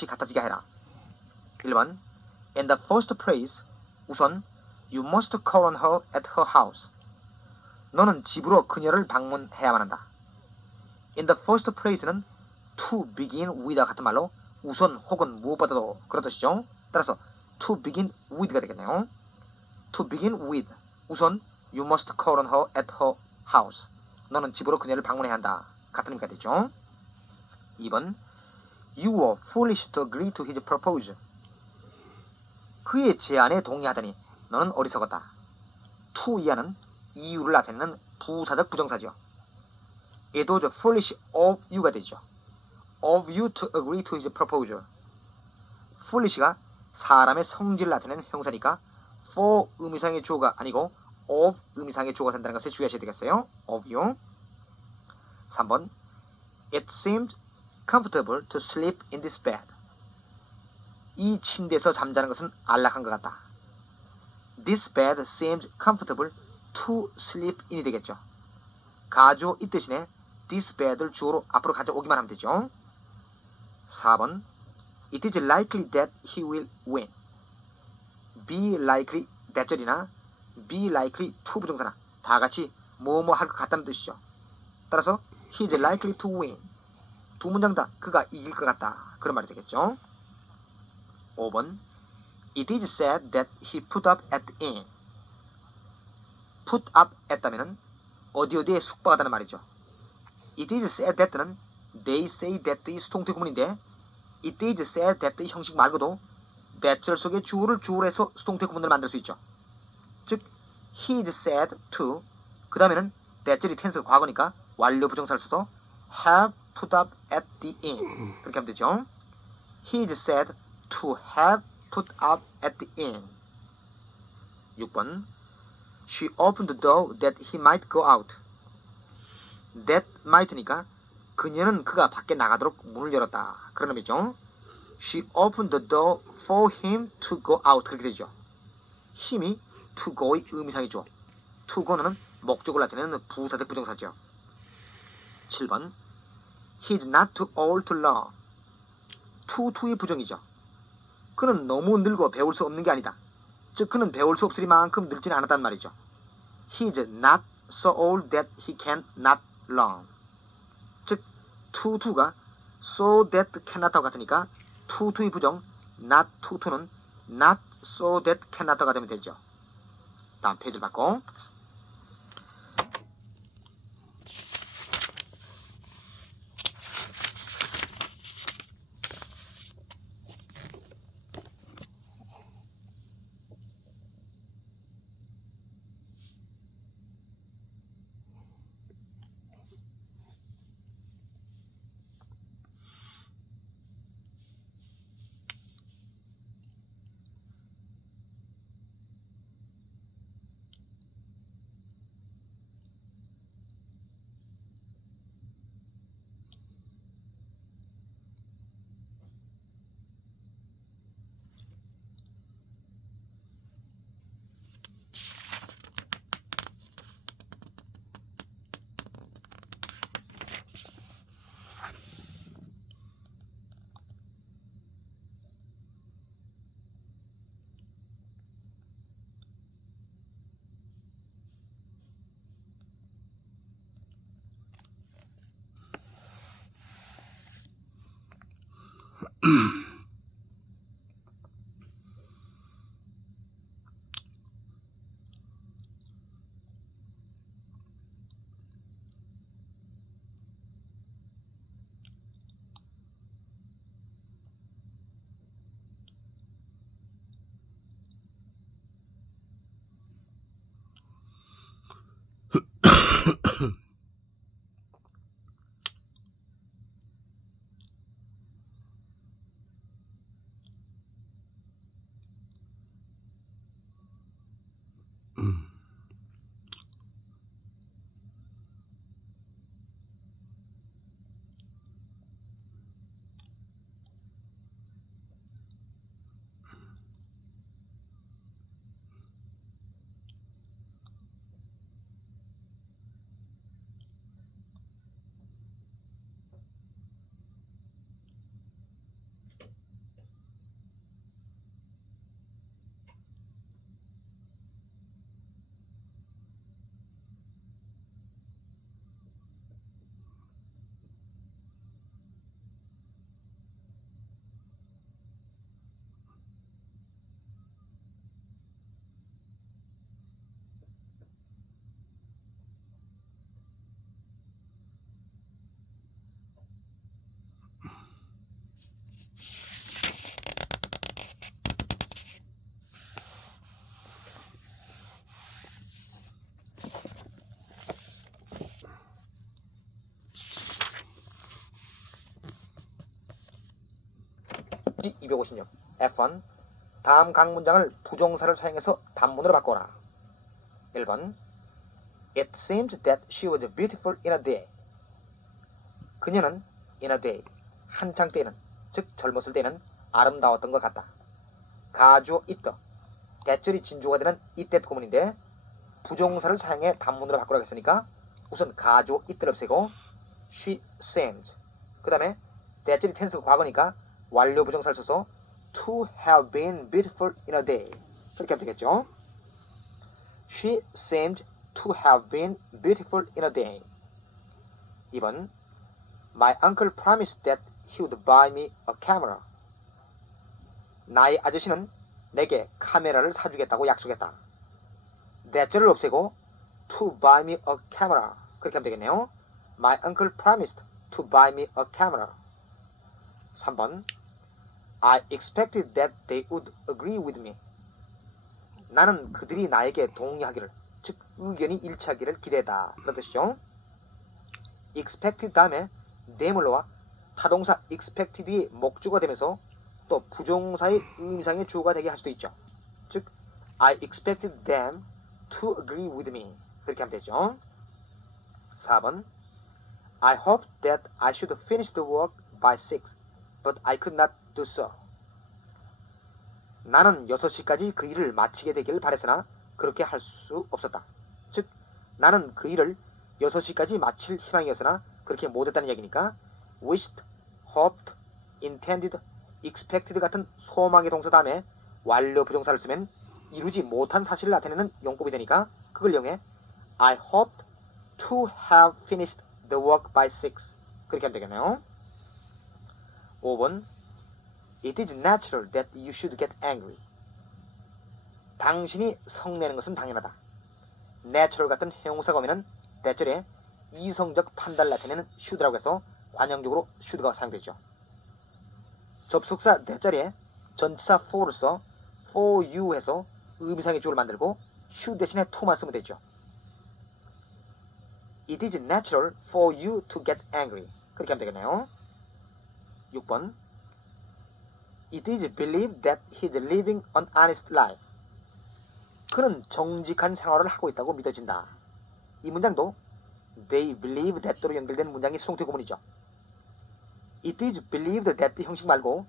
갖다지게 해라. 1번 In the first place 우선 You must call on her at her house. 너는 집으로 그녀를 방문해야만 한다. In the first place는 to begin with와 같은 말로 우선 혹은 무엇보다도 그런 뜻이죠. 따라서 to begin with가 되겠네요. To begin with 우선 You must call on her at her house. 너는 집으로 그녀를 방문해야 한다. 같은 의미가 되죠. 2번 You were foolish to agree to his proposal. 그의 제안에 동의하다니 너는 어리석었다. to 이하는 이유를 나타내는 부사적 부정사죠. It was foolish of you가 되죠. Of you to agree to his proposal. foolish가 사람의 성질을 나타내는 형사니까 for 의미상의 주어가 아니고 of 의미상의 주어가 된다는 것을 주의하셔야 되겠어요. of you. 3번 It seemed comfortable to sleep in this bed. 이 침대에서 잠자는 것은 안락한 것 같다. This bed seems comfortable to sleep in이 되겠죠. 가주어 이 대신에 this bed를 주어로 앞으로 가져오기만 하면 되죠. 4번 It is likely that he will win. Be likely that 절이나 be likely to 부정사나 다 같이 뭐뭐 할 것 같다는 뜻이죠. 따라서 he is likely to win. 두 문장 다 그가 이길 것 같다. 그런 말이 되겠죠. 5번 It is said that he put up at the inn. put up 했다면은 어디에 숙박하다는 말이죠. It is said that는 they say that의 수동태 구문인데 it is said that의 형식 말고도 that절 속에 주어를 주어로 해서 수동태 구문을 만들 수 있죠. 즉 he is said to 그 다음에는 that절이 텐스가 과거니까 완료 부정사를 써서 have put up at the inn 그렇게 하면 되죠. He is said to have put up at the inn. 6번 She opened the door that he might go out. That might니까 그녀는 그가 밖에 나가도록 문을 열었다. 그런 의미죠. She opened the door for him to go out. 그렇게 되죠. 힘이 to go의 의미상이죠. to go는 목적을 나타내는 부사적 부정사죠. 7번 He's not too old to learn. to의 부정이죠. 그는 너무 늙어 배울 수 없는 게 아니다. 즉 그는 배울 수 없을 만큼 늙지는 않았단 말이죠. He's not so old that he can not learn. 즉 to가 so that cannot하고 같으니까 to의 부정 not to는 not so that cannot가 되면 되죠. 다음 페이지를 바꿔. 문제 256 F1 다음 각 문장을 부정사를 사용해서 단문으로 바꿔라. 1번 It seems that she was beautiful in a day. 그녀는 in a day 한창 때는 즉 젊었을 때는 아름다웠던 것 같다. 가주어 있더 대절이 진주가 되는 이때 구문인데 부정사를 사용해 단문으로 바꾸라고 했으니까 우선 가주어 있더를 없애고 she seems 그 다음에 대절이 텐스 과거니까 완료 부정사를 써서 to have been beautiful in a day 그렇게 하면 되겠죠. She seemed to have been beautiful in a day. 2번 My uncle promised that he would buy me a camera. 나의 아저씨는 내게 카메라를 사주겠다고 약속했다. that를 없애고 to buy me a camera 그렇게 하면 되겠네요. My uncle promised to buy me a camera. 3번 I expected that they would agree with me. 나는 그들이 나에게 동의하기를, 즉 의견이 일치하기를 기대했다. 그런 뜻이죠. expected 다음에 뇌물로와 타동사 expected이 목주가 되면서 또 부정사의 의미상의 주어가 되게 할 수도 있죠. 즉 I expected them to agree with me 그렇게 하면 되죠. 4번 I hoped that I should finish the work by 6, but I could not do so. 나는 6시까지 그 일을 마치게 되기를 바랬으나 그렇게 할 수 없었다. 즉 나는 그 일을 6시까지 마칠 희망이었으나 그렇게 못했다는 얘기니까 wished, hoped, intended, expected 같은 소망의 동사 다음에 완료 부정사를 쓰면 이루지 못한 사실을 나타내는 용법이 되니까 그걸 이용해 I hoped to have finished the work by 6 그렇게 하면 되겠네요. 5번 It is natural that you should get angry. 당신이 성내는 것은 당연하다. natural 같은 형용사가 오면은 대절에 이성적 판단을 나타내는 should라고 해서 관형적으로 should가 사용되죠. 접속사 대자리에 전치사 for를 써 for you 해서 의미상의 주어를 만들고 should 대신에 to만 쓰면 되죠. It is natural for you to get angry. 그렇게 하면 되겠네요. 6번 It is believed that he is living an honest life. 그는 정직한 생활을 하고 있다고 믿어진다. 이 문장도 they believe that로 연결된 문장이 수동태 구문이죠. It is believed that 형식 말고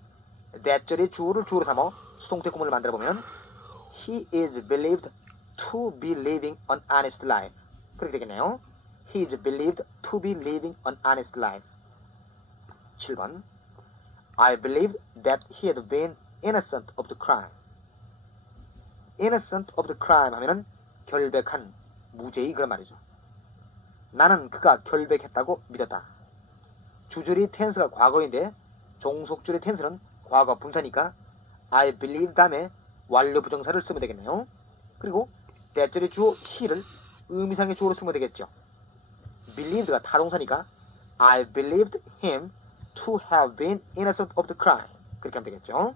that절의 주어를 주어로 삼아 수동태 구문을 만들어 보면 he is believed to be living an honest life. 그렇게 되겠네요. He is believed to be living an honest life. 7번 I believe that he had been innocent of the crime. innocent of the crime 하면은 결백한, 무죄의 그런 말이죠. 나는 그가 결백했다고 믿었다. 주절이 텐스가 과거인데 종속줄의 텐스는 과거 분사니까 I believe 다음에 완료 부정사를 쓰면 되겠네요. 그리고 대절의 주어 he를 의미상의 주어로 쓰면 되겠죠. believed가 타동사니까 I believed him to have been innocent of the crime 그렇게 하면 되겠죠.